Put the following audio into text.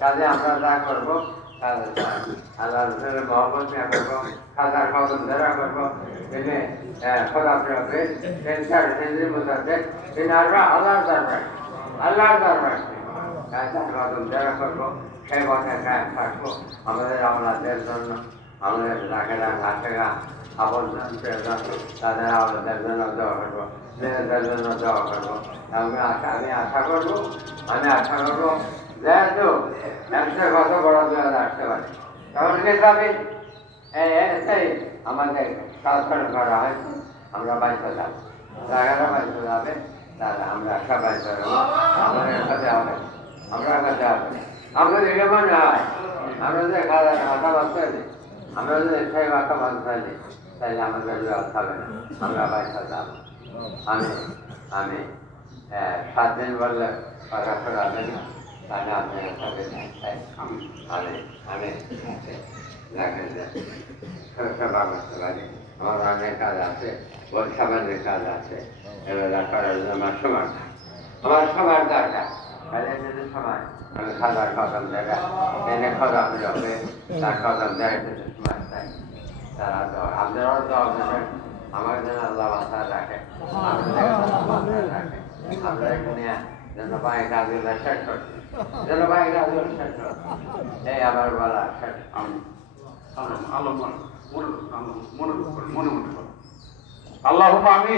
কাজে আমরা যা করব আল্লাহ করব করব আমাদের আমাদের জন্য, আমাদের রাখেরা আপন প্রিয়জন তাদের আমাদের জন্য দেওয়া করব নিজেদের জন্য দেওয়া করব। আমি আশা আমি আশা করব, আমি আশা করব যেহেতু ব্যবসা কত বড় দোয়া রাখতে পারে তখন কি যাবে এই এই আমাদের কালকরণ করা হয়েছে আমরা বাইশে যাব জায়গাটা বাইশে যাবে তাহলে আমরা সবাই করব আমাদের সাথে হবে আমরা কাছে হবে আমরা দেখে মনে হয় আমরা যে খাওয়া মাথা বাঁচতে দিই আমরা যদি সেই মাথা বাঁচতে দিই তাহলে আমাদের জল খাবে না আমরা বাইশে যাব আমি আমি আহ, সাত দিন বললে কথা শোনাবে না তাহলে আপনার সাথে আমি আমি দেখেন যে সেবা করতে পারি আমার অনেক কাজ আছে ওর সামান্যের কাজ আছে এবার করার জন্য আমার সময় নাই। আমার সময় দরকার তাহলে যদি সময় আমি খাবার কদম জায়গা এনে কদম যাবে তার কদম জায়গাতে সময় চাই তারা তো আপনারাও তো আপনাদের আমার জন্য আল্লাহ বাসা রাখে আমরা এখানে যেন পায়ে কাজগুলো শেষ পায়ে কাজগুলো শেষ এই আবার বলা শেষ আমি আল্লাহ মনে মনে মনে মনে মনে মনে আল্লাহ আমি